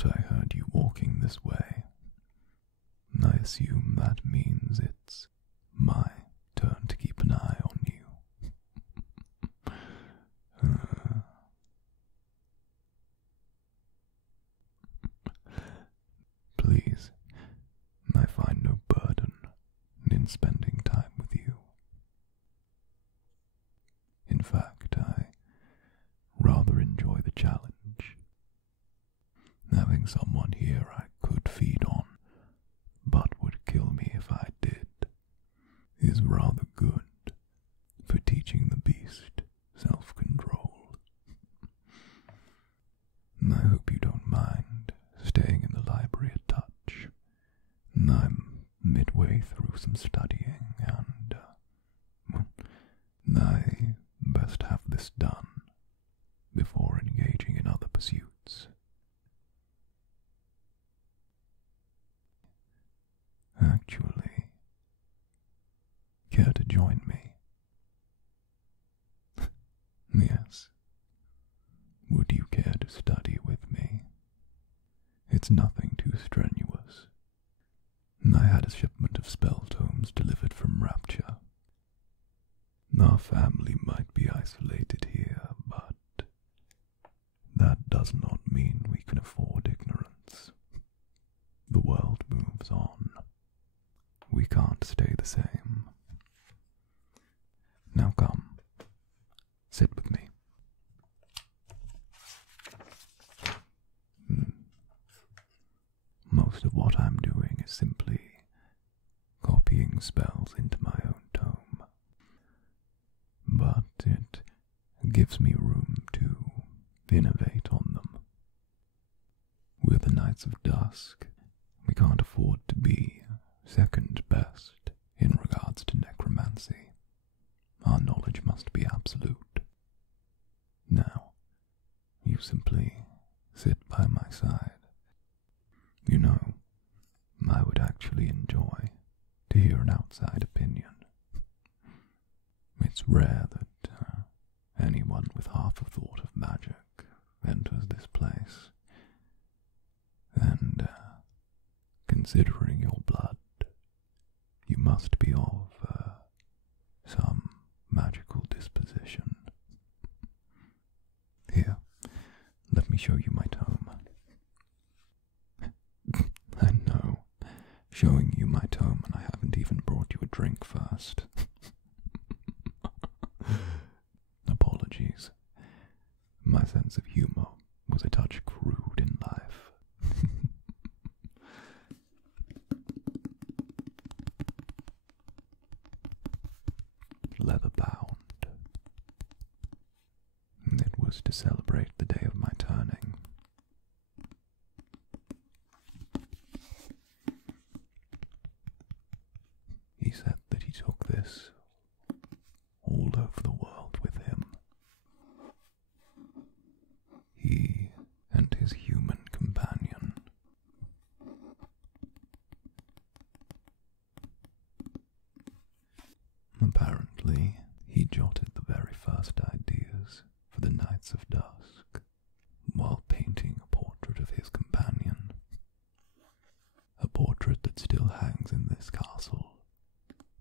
thought I heard you walking this way. I assume that means it's my turn to keep an eye on you. Please, I find no burden in spending time with you. In fact, I rather enjoy the challenge. Having someone here I could feed on, but would kill me if I did, is rather good for teaching the beast self-control. I hope you don't mind staying in the library a touch. I'm midway through some studying, and I best have this done before engaging in other pursuits. Actually, care to join me? Yes. Would you care to study with me? It's nothing too strenuous. I had a shipment of spell tomes delivered from Rapture. Our family might be isolated here, but that does not mean we can afford ignorance. The world moves on. We can't stay the same. Now come, sit with me. Most of what I'm doing is simply copying spells into my own tome, but it gives me room to innovate on them. We're the Knights of Dusk. We can't afford to be second best in regards to necromancy. Our knowledge must be absolute. Now, you simply sit by my side. You know, I would actually enjoy to hear an outside opinion. It's rare that anyone with half a thought of magic enters this place, and considering your blood, you must be of some magical disposition. Here, let me show you my tome. I know, showing you my tome and I haven't even brought you a drink first. Apologies. My sense of humor was a touch crude in life. Leather bound. It was to celebrate the day of my turning. He said that he took this all over the world with him. He and his human companion. Apparently, he jotted the very first ideas for the Knights of Dusk while painting a portrait of his companion. A portrait that still hangs in this castle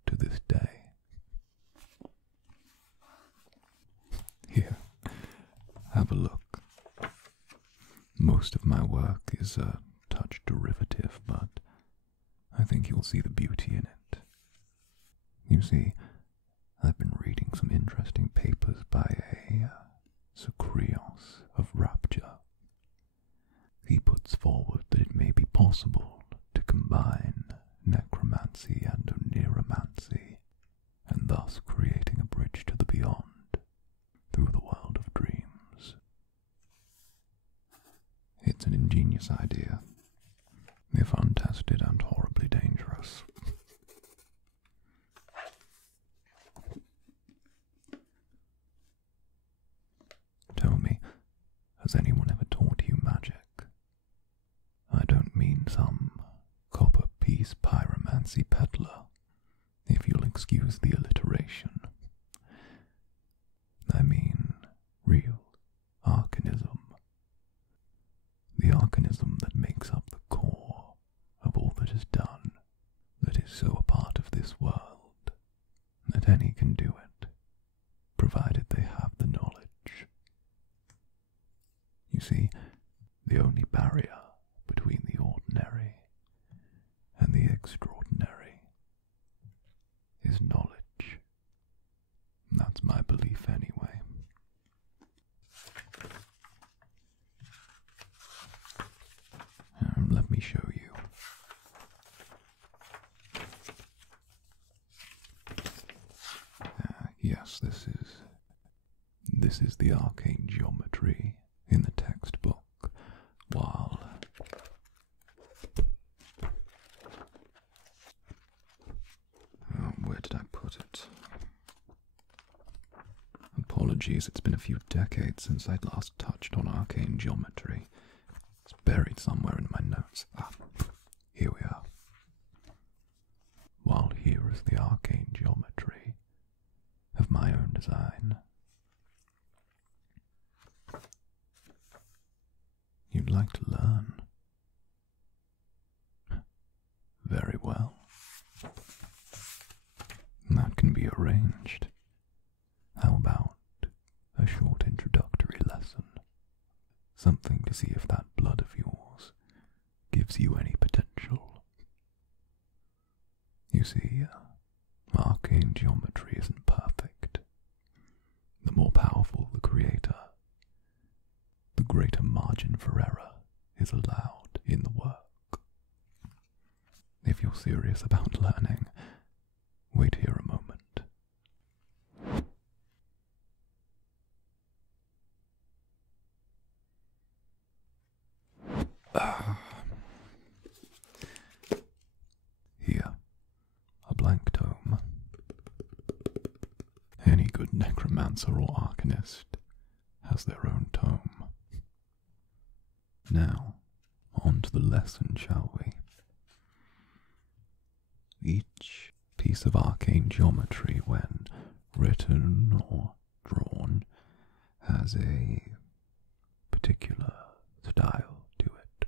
to this day. Here, have a look. Most of my work is a touch derivative, but I think you'll see the beauty in it. You see, I've been reading some interesting papers by a Sucrios of Rapture. He puts forward that it may be possible to combine necromancy and oneromancy, and thus creating a bridge to the beyond through the world of dreams. It's an ingenious idea, if untested and horribly dangerous. Tell me, has anyone ever taught you magic? I don't mean some copper-piece pyromancy peddler, if you'll excuse the alliteration. I mean real arcanism. The arcanism that has done that is so a part of this world that any can do it, provided they have the knowledge. You see, the only barrier between the ordinary and the extraordinary is knowledge. That's my belief anyway. Let me show you. Yes, this is the arcane geometry in the textbook, while where did I put it? Apologies, it's been a few decades since I'd last touched on arcane geometry. It's buried somewhere in my notes. Here we are. While here is the arcane geometry of my own design. You'd like to learn? Very well. That can be arranged. How about a short introductory lesson? Something to see if that blood of yours gives you any potential. You see, arcane geometry isn't perfect. The more powerful the creator, the greater margin for error is allowed in the work. If you're serious about learning, wait here a moment. Here, a blank tome. Any good necromancer or arcanist has their own tome. Now, on to the lesson, shall we? Each piece of arcane geometry, when written or drawn, has a particular style to it.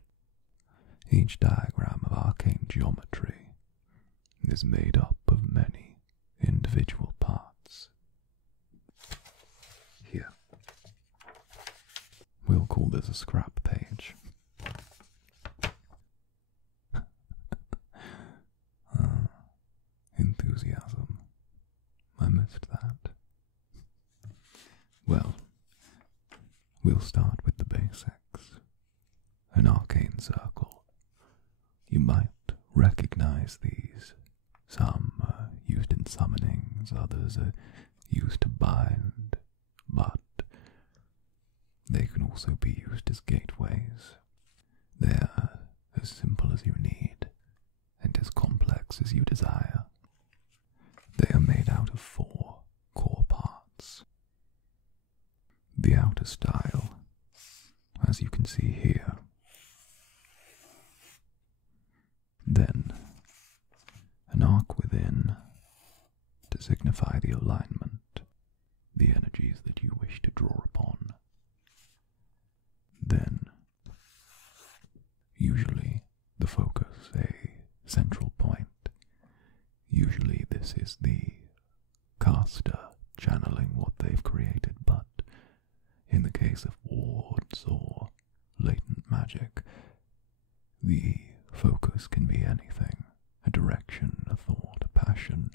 Each diagram of arcane geometry is made up of many individual parts. Here, we'll call this a scrap page. Enthusiasm. I missed that. Well, we'll start with the basics. An arcane circle. You might recognize these. Some are used in summonings, others are used to bind, but they can also be used as gateways. They're as simple as you need, and as complex as you desire. They are made out of 4 core parts. The outer style, as you can see here. Then, an arc within to signify the alignment, the energies that you wish to draw upon. Then, usually the focus, a central point. Usually this is the caster channeling what they've created, but in the case of wards or latent magic, the focus can be anything, a direction, a thought, a passion.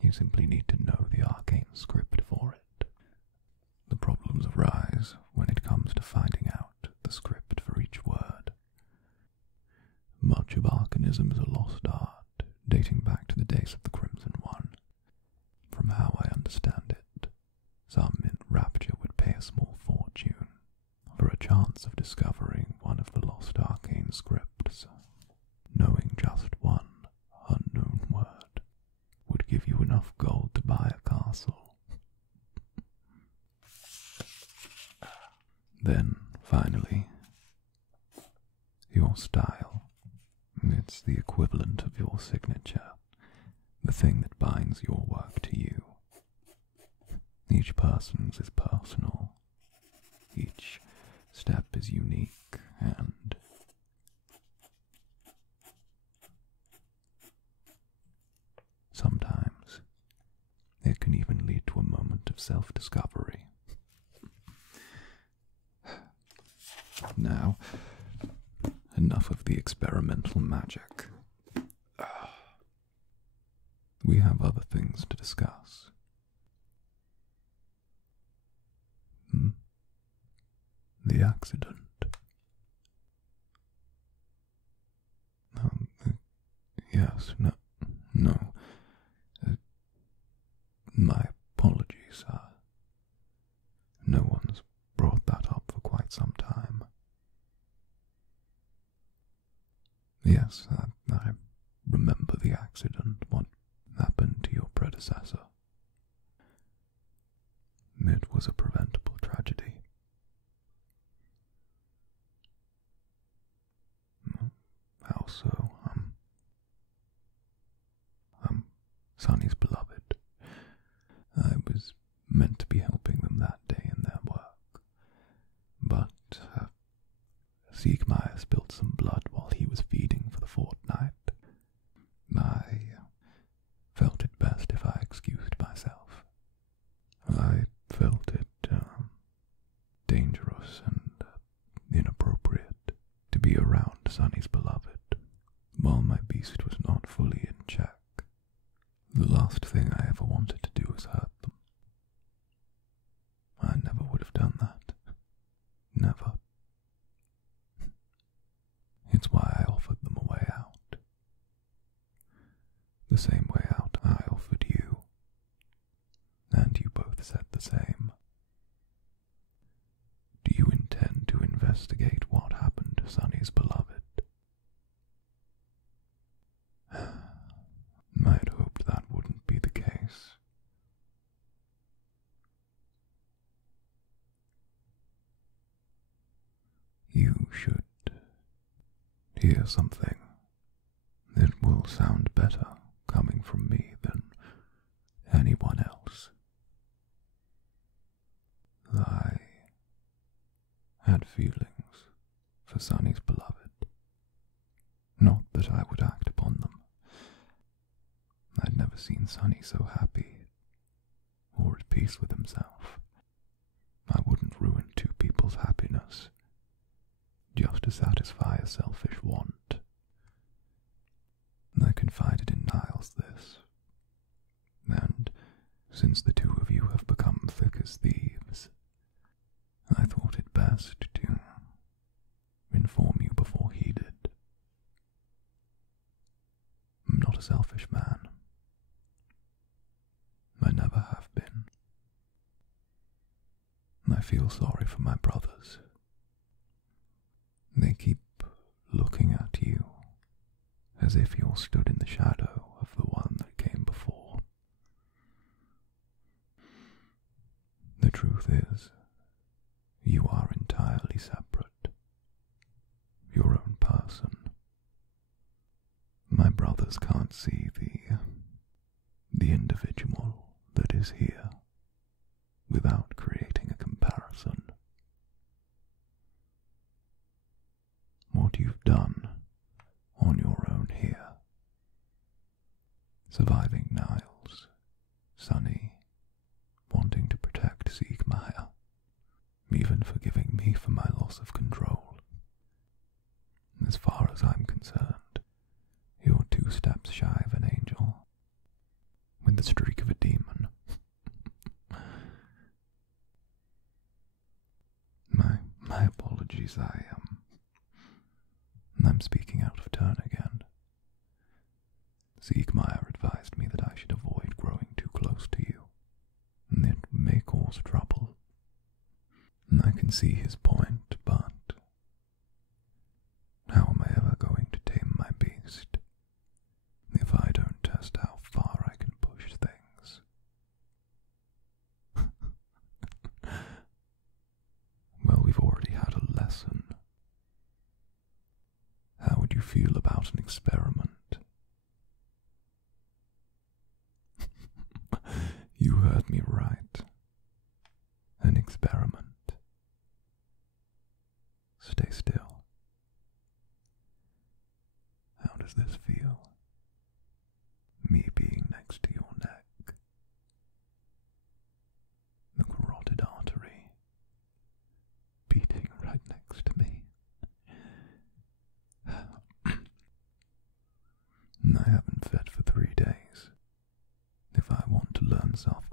You simply need to know the arcane script for it. The problems arise when it comes to finding out the script for each word. Much of arcanism is a lost art, dating back to the days of the Crimson One. From how I understand it, some in Rapture would pay a small fortune for a chance of discovering one of the lost arcane scripts. Knowing just one unknown word would give you enough gold to buy a castle. Then, finally, your style. It's the equivalent of your signature, the thing that binds your work to you. Each person's is personal. Each step is unique, and It can even lead to a moment of self-discovery. Now, enough of the experimental magic. We have other things to discuss. The accident. Yes, no. My apologies. No one's brought that up for quite some time. Yes, I remember the accident. What happened to your predecessor? It was a preventable tragedy. How so? Sonny's beloved. I was meant to be helping them that day in their work, but Siegmeyer spilled some blood while he was feeding for the fortnight. I felt it best if I excused myself. I felt it dangerous and inappropriate to be around Sonny's beloved while my beast was not fully in check. The last thing I ever wanted to do was hurt them. I never would have done that. Never. It's why I offered them a way out. The same way out I offered you. And you both said the same. Do you intend to investigate what happened to Sonny's beloved? I had hoped that wouldn't be the case. You should hear something. It will sound better coming from me than anyone else. I had feelings for Sonny's beloved. Not that I would act upon them. I'd never seen Sonny so happy, or at peace with himself. I wouldn't ruin two people's happiness, just to satisfy a selfish want. I confided in Niles this, and since the two of you have become thick as thieves, I thought it best to inform you before he did. I'm not a selfish man. I never have been. I feel sorry for my brothers. They keep looking at you as if you're stood in the shadow of the one that came before. The truth is, you are entirely separate, your own person. My brothers can't see the individual that is here without creating a comparison. What you've done on your own here, surviving Niles, Sonny, wanting to protect Siegmeyer, even forgiving me for my loss of control. As far as I'm concerned, you're 2 steps shy of an angel, with the streak of a demon. My apologies, I'm speaking out of turn again. Siegmeyer advised me that I should avoid growing too close to you, and it may cause trouble. And I can see his point, but how am I ever going to tame my beast if I don't test how far I can push things? Well, we've already had a lesson. How would you feel about an experiment? You heard me right. An experiment. Stay still. How does this feel? Me being next to your neck, I haven't fed for 3 days. If I want to learn soft